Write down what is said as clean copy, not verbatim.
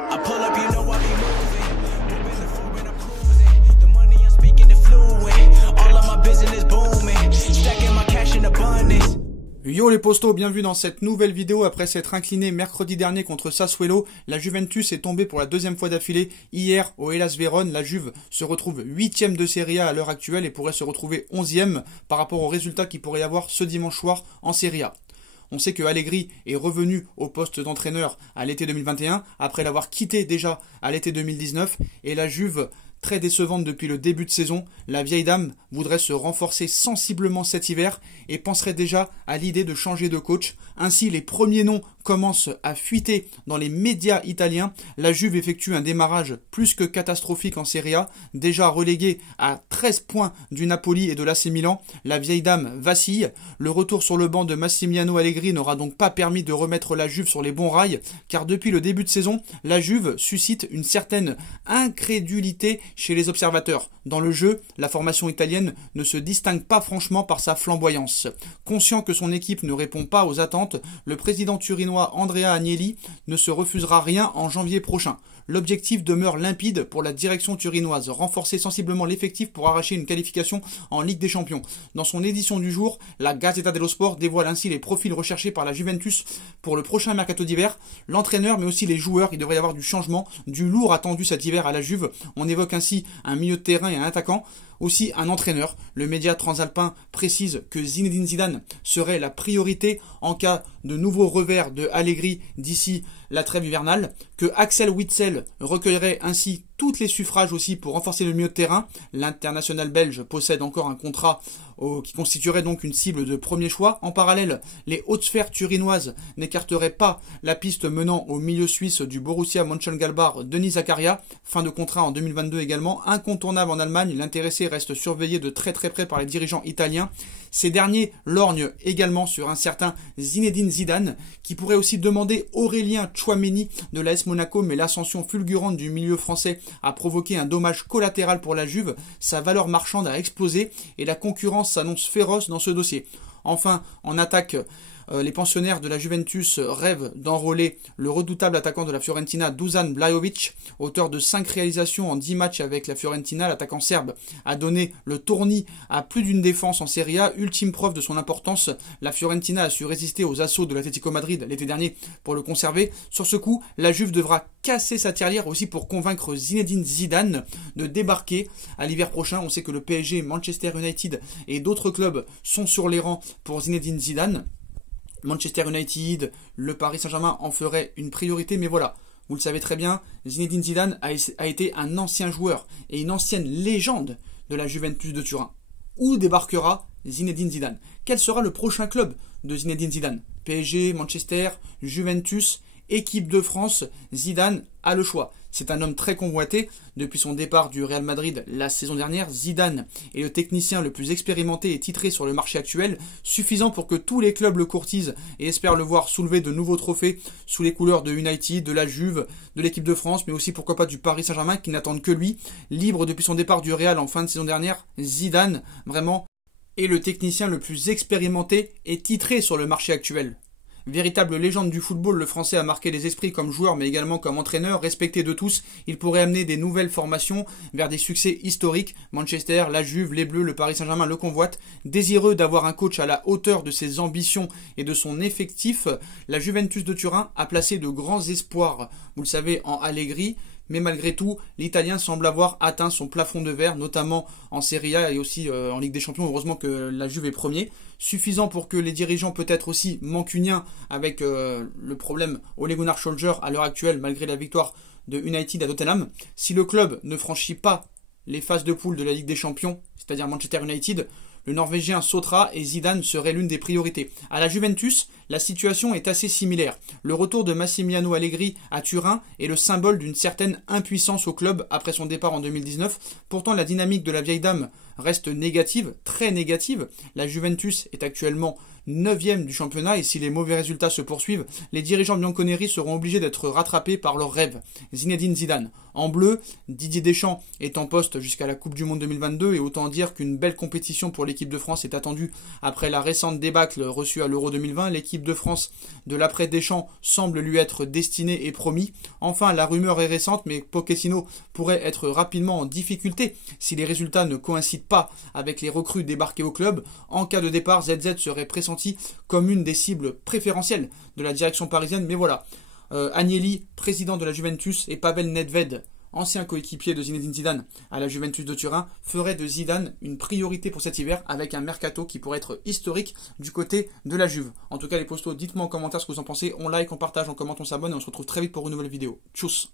I pull up, you know I be moving. Moving the foreign, I'm cruising. The money I'm speaking is fluent. All of my business booming. Stacking my cash in abundance. Yo les postos, bienvenue dans cette nouvelle vidéo. Après s'être incliné mercredi dernier contre Sassuolo, la Juventus est tombée pour la deuxième fois d'affilée. Hier, au Hellas Vérone, la Juve se retrouve 8e de Serie A à l'heure actuelle et pourrait se retrouver 11e par rapport aux résultats qu'il pourrait y avoir ce dimanche soir en Serie A. On sait que Allegri est revenu au poste d'entraîneur à l'été 2021, après l'avoir quitté déjà à l'été 2019, et la Juve, très décevante depuis le début de saison, la vieille dame voudrait se renforcer sensiblement cet hiver et penserait déjà à l'idée de changer de coach. Ainsi, les premiers noms commencent à fuiter dans les médias italiens. La Juve effectue un démarrage plus que catastrophique en Serie A, déjà reléguée à 13 points du Napoli et de l'AC Milan. La vieille dame vacille. Le retour sur le banc de Massimiliano Allegri n'aura donc pas permis de remettre la Juve sur les bons rails, car depuis le début de saison, la Juve suscite une certaine incrédulité chez les observateurs. Dans le jeu, la formation italienne ne se distingue pas franchement par sa flamboyance. Conscient que son équipe ne répond pas aux attentes, le président turinois Andrea Agnelli ne se refusera rien en janvier prochain. L'objectif demeure limpide pour la direction turinoise, renforcer sensiblement l'effectif pour arracher une qualification en Ligue des Champions. Dans son édition du jour, la Gazzetta dello Sport dévoile ainsi les profils recherchés par la Juventus pour le prochain mercato d'hiver. L'entraîneur mais aussi les joueurs, il devrait y avoir du changement, du lourd attendu cet hiver à la Juve. On évoque ainsi un milieu de terrain et un attaquant. Aussi un entraîneur. Le média transalpin précise que Zinedine Zidane serait la priorité en cas de nouveau revers de Allegri d'ici la trêve hivernale, que Axel Witsel recueillerait ainsi toutes les suffrages aussi pour renforcer le milieu de terrain. L'international belge possède encore un contrat qui constituerait donc une cible de premier choix. En parallèle, les hautes sphères turinoises n'écarteraient pas la piste menant au milieu suisse du Borussia Mönchengladbach, Denis Zakaria, fin de contrat en 2022 également. Incontournable en Allemagne, l'intéressé reste surveillé de très près par les dirigeants italiens. Ces derniers lorgnent également sur un certain Zinedine Zidane, qui pourrait aussi demander Aurélien Tchouaméni de l'AS Monaco, mais l'ascension fulgurante du milieu français a provoqué un dommage collatéral pour la Juve. Sa valeur marchande a explosé et la concurrence s'annonce féroce dans ce dossier. Enfin, en attaque, les pensionnaires de la Juventus rêvent d'enrôler le redoutable attaquant de la Fiorentina, Dusan Blajovic. Auteur de 5 réalisations en 10 matchs avec la Fiorentina, l'attaquant serbe a donné le tournis à plus d'une défense en Serie A. Ultime preuve de son importance, la Fiorentina a su résister aux assauts de l'Atlético Madrid l'été dernier pour le conserver. Sur ce coup, la Juve devra casser sa tirelire aussi pour convaincre Zinedine Zidane de débarquer à l'hiver prochain. On sait que le PSG, Manchester United et d'autres clubs sont sur les rangs pour Zinedine Zidane. Manchester United, le Paris Saint-Germain en ferait une priorité, mais voilà, vous le savez très bien, Zinedine Zidane a été un ancien joueur et une ancienne légende de la Juventus de Turin. Où débarquera Zinedine Zidane? Quel sera le prochain club de Zinedine Zidane? PSG, Manchester, Juventus, équipe de France, Zidane a le choix. C'est un homme très convoité. Depuis son départ du Real Madrid la saison dernière, Zidane est le technicien le plus expérimenté et titré sur le marché actuel, suffisant pour que tous les clubs le courtisent et espèrent le voir soulever de nouveaux trophées sous les couleurs de United, de la Juve, de l'équipe de France, mais aussi pourquoi pas du Paris Saint-Germain qui n'attendent que lui. Libre depuis son départ du Real en fin de saison dernière, Zidane, vraiment, est le technicien le plus expérimenté et titré sur le marché actuel. Véritable légende du football, le Français a marqué les esprits comme joueur mais également comme entraîneur, respecté de tous. Il pourrait amener des nouvelles formations vers des succès historiques. Manchester, la Juve, les Bleus, le Paris Saint-Germain le convoitent. Désireux d'avoir un coach à la hauteur de ses ambitions et de son effectif, la Juventus de Turin a placé de grands espoirs, vous le savez, en Allegri. Mais malgré tout, l'Italien semble avoir atteint son plafond de verre, notamment en Serie A et aussi en Ligue des Champions. Heureusement que la Juve est premier. Suffisant pour que les dirigeants, peut-être aussi mancuniens, avec le problème Ole Gunnar Solskjaer à l'heure actuelle, malgré la victoire de United à Tottenham, si le club ne franchit pas les phases de poule de la Ligue des Champions, c'est-à-dire Manchester United, le Norvégien sautera et Zidane serait l'une des priorités. À la Juventus, la situation est assez similaire. Le retour de Massimiliano Allegri à Turin est le symbole d'une certaine impuissance au club après son départ en 2019. Pourtant, la dynamique de la vieille dame reste négative, très négative. La Juventus est actuellement 9e du championnat et si les mauvais résultats se poursuivent, les dirigeants bianconeri seront obligés d'être rattrapés par leur rêve, Zinedine Zidane. En bleu, Didier Deschamps est en poste jusqu'à la Coupe du Monde 2022 et autant dire qu'une belle compétition pour l'équipe de France est attendue après la récente débâcle reçue à l'Euro 2020. L'équipe de France de l'après Deschamps semble lui être destinée et promis. Enfin, la rumeur est récente, mais Pochettino pourrait être rapidement en difficulté si les résultats ne coïncident pas avec les recrues débarquées au club. En cas de départ, ZZ serait pressenti comme une des cibles préférentielles de la direction parisienne. Mais voilà, Agnelli, président de la Juventus, et Pavel Nedved, ancien coéquipier de Zinedine Zidane à la Juventus de Turin, ferait de Zidane une priorité pour cet hiver avec un mercato qui pourrait être historique du côté de la Juve. En tout cas les postos, dites-moi en commentaire ce que vous en pensez. On like, on partage, on commente, on s'abonne et on se retrouve très vite pour une nouvelle vidéo. Tchuss.